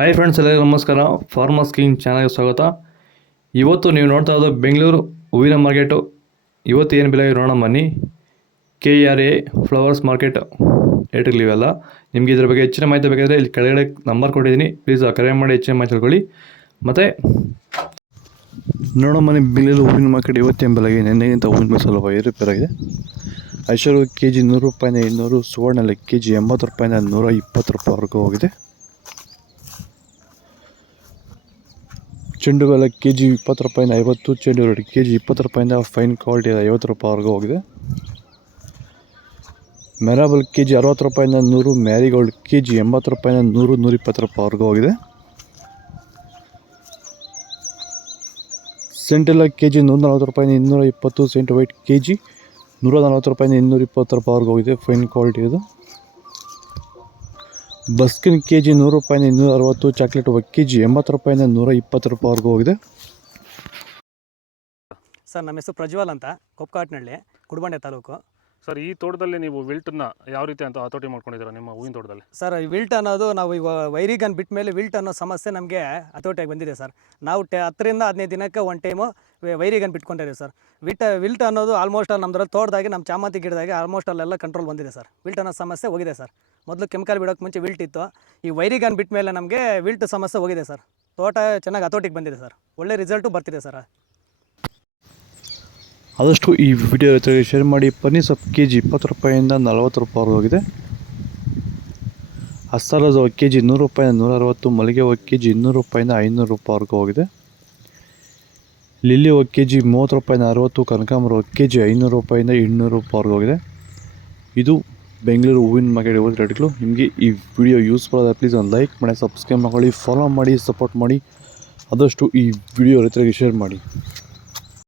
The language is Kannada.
ಹಾಯ್ ಫ್ರೆಂಡ್ಸ್, ಎಲ್ಲರಿಗೂ ನಮಸ್ಕಾರ. ಫಾರ್ಮರ್ಸ್ ಕಿಂಗ್ ಚಾನಲ್ಗೆ ಸ್ವಾಗತ. ಇವತ್ತು ನೀವು ನೋಡ್ತಾ ಇರೋದು ಬೆಂಗಳೂರು ಹೂವಿನ ಮಾರ್ಕೆಟು. ಇವತ್ತು ಏನು ಬೆಲೆ ನೋಡೋಣ ಬನ್ನಿ. KRA ಫ್ಲವರ್ಸ್ ಮಾರ್ಕೆಟ್ ರೇಟ್ಗಳಿವೆಲ್ಲ. ನಿಮಗೆ ಇದ್ರ ಬಗ್ಗೆ ಹೆಚ್ಚಿನ ಮಾಹಿತಿ ಬೇಕಾದರೆ ಇಲ್ಲಿ ಕೆಳಗಡೆ ನಂಬರ್ ಕೊಟ್ಟಿದ್ದೀನಿ, ಪ್ಲೀಸ್ ಕರೆ ಮಾಡಿ ಹೆಚ್ಚಿನ ಮಾಹಿತಿ ತಿಳ್ಕೊಳ್ಳಿ. ಮತ್ತು ನೋಡೋಣ ಬನ್ನಿ, ಬೆಂಗಳೂರು ಹೂವಿನ ಮಾರ್ಕೆಟ್ ಇವತ್ತೇನು ಬೆಲೆಗೆ ನೆನ್ನೆಗಿಂತ ಹೂವಿನ ಬೆಲೆ ಸ್ವಲ್ಪ ಏರುಪೇರಾಗಿದೆ. ಐಶ್ವರ್ಯ ಕೆ ಜಿ 100 ರೂಪಾಯಿಂದ 200, ಸುವರ್ಣ ಕೆ ಜಿ 80 ರೂಪಾಯಿಂದ 120 ರೂಪಾಯಿವರೆಗೂ ಹೋಗಿದೆ. ಚೆಂಡು ಬೆಲೆ ಕೆ ಜಿ 20 ರೂಪಾಯಿಂದ 50, ಚೆಂಡು ರೇಟ್ ಕೆ ಜಿ 20 ರೂಪಾಯಿಂದ ಫೈನ್ ಕ್ವಾಲಿಟಿ 50 ರೂಪಾಯಿವರೆಗೂ ಹೋಗಿದೆ. ಮೆರಾಬಲ್ ಕೆ ಜಿ 60 ರೂಪಾಯಿಂದ 100, ಮ್ಯಾರಿಗೋಲ್ಡ್ ಕೆ ಜಿ 80 ರೂಪಾಯಿಂದ 100, 120 ರೂಪಾಯಿವರೆಗೂ ಹೋಗಿದೆ. ಸೆಂಟೆಲ್ಲ ಕೆ ಜಿ 140 ರೂಪಾಯಿಂದ 220, ಸೆಂಟ್ ವೈಟ್ ಕೆ ಜಿ 140 ರೂಪಾಯಿಂದ 220 ರೂಪಾಯಿವರೆಗೂ ಹೋಗಿದೆ, ಫೈನ್ ಕ್ವಾಲಿಟಿ ಇದು. ಬಸ್ಕಿನ್ ಕೆ ಜಿ 100 ರೂಪಾಯಿಂದ 260, ಚಾಕ್ಲೇಟ್ ಕೆ ಜಿ 80 ರೂಪಾಯಿಂದ 120 ರೂಪಾಯಿವರೆಗೂ ಹೋಗಿದೆ. ಸರ್, ನಮ್ಮ ಹೆಸರು ಪ್ರಜ್ವಲ್ ಅಂತ, ಕೊಪ್ಕಾಟ್ನಳ್ಳಿ, ಕುಡಬಂಡೆ ತಾಲೂಕು. ಸರ್, ಈ ತೋಟದಲ್ಲಿ ನೀವು ವಿಲ್ಟನ್ನ ಯಾವ ರೀತಿ ಅಂತ ಹತೋಟಿ ಮಾಡ್ಕೊಂಡಿದ್ದೀರಾ ನಿಮ್ಮ ಹೂವಿನ ತೋಟದಲ್ಲಿ? ಸರ್, ಈ ವಿಲ್ಟ್ ಅನ್ನೋದು ನಾವು ಈಗ ವೈರಿಗನ್ ಬಿಟ್ಟ ಮೇಲೆ ವಿಲ್ಟ್ ಅನ್ನೋ ಸಮಸ್ಯೆ ನಮಗೆ ಹತೋಟಿಯಾಗಿ ಬಂದಿದೆ ಸರ್. ನಾವು 10 ರಿಂದ 15 ದಿನಕ್ಕೆ ಒಂದು ಟೈಮು ವೈರಿಗನ್ ಬಿಟ್ಕೊಂಡಿದ್ದೀವಿ ಸರ್. ವಿಲ್ಟ್ ಅನ್ನೋದು ಆಲ್ಮೋಸ್ಟ್ ನಮ್ಮದ್ರಲ್ಲಿ ತೋಟದಾಗಿ ನಮ್ಮ ಚಾಮಂತಿ ಗಿಡದಾಗೆ ಆಲ್ಮೋಸ್ಟ್ ಅಲ್ಲೆಲ್ಲ ಕಂಟ್ರೋಲ್ ಬಂದಿದೆ ಸರ್. ವಿಲ್ಟ್ ಅನ್ನೋ ಸಮಸ್ಯೆ ಹೋಗಿದೆ ಸರ್. ಮೊದಲು ಕೆಮಿಕಲ್ ಬಿಡೋಕ್ಕೆ ಮುಂಚೆ ವಿಲ್ಟ್ ಇತ್ತು. ಈ ವೈರಿಗನ್ ಬಿಟ್ಟ ಮೇಲೆ ನಮಗೆ ವಿಲ್ಟ್ ಸಮಸ್ಯೆ ಹೋಗಿದೆ ಸರ್. ತೋಟ ಚೆನ್ನಾಗಿ ಹತೋಟಿಗೆ ಬಂದಿದೆ ಸರ್. ಒಳ್ಳೆ ರಿಸಲ್ಟು ಬರ್ತಿದೆ ಸರ್. ಆದಷ್ಟು ಈ ವಿಡಿಯೋ ಜೊತೆಗೆ ಶೇರ್ ಮಾಡಿ. ಪನ್ನೀರ್ ಸೊಪ್ಪು ಕೆ ಜಿ 20 ರೂಪಾಯಿಂದ 40 ರೂಪಾಯಿವರೆಗೂ ಹೋಗಿದೆ. ಹಸ್ತಾಲಜ ಕೆ ಜಿ 100 ರೂಪಾಯಿಂದ 160, ಮಲ್ಲಿಗೆ ಹೂವು ಕೆ ಜಿ 200 ರೂಪಾಯಿಂದ 500 ರೂಪಾಯಿವರೆಗೂ ಹೋಗಿದೆ. ಲಿಲ್ಲಿ ಹೂವು ಕೆ ಜಿ 30 ರೂಪಾಯಿಂದ 60, ಕನಕಾಂಬರ ಕೆ ಜಿ 500 ರೂಪಾಯಿಂದ 800 ರೂಪಾಯಿವರೆಗೂ ಹೋಗಿದೆ. ಇದು ಬೆಂಗಳೂರು ಹೂವಿನ ಮಾರ್ಕೆಟ್ ಇವತ್ತು ರೇಟ್ಗಳು. ನಿಮಗೆ ಈ ವಿಡಿಯೋ ಯೂಸ್ಫುಲ್ ಆದರೆ ಪ್ಲೀಸ್ ಒಂದು ಲೈಕ್ ಮಾಡಿ, ಸಬ್ಸ್ಕ್ರೈಬ್ ಮಾಡ್ಕೊಳ್ಳಿ, ಫಾಲೋ ಮಾಡಿ, ಸಪೋರ್ಟ್ ಮಾಡಿ. ಆದಷ್ಟು ಈ ವಿಡಿಯೋ ರೈತರಿಗೆ ಶೇರ್ ಮಾಡಿ.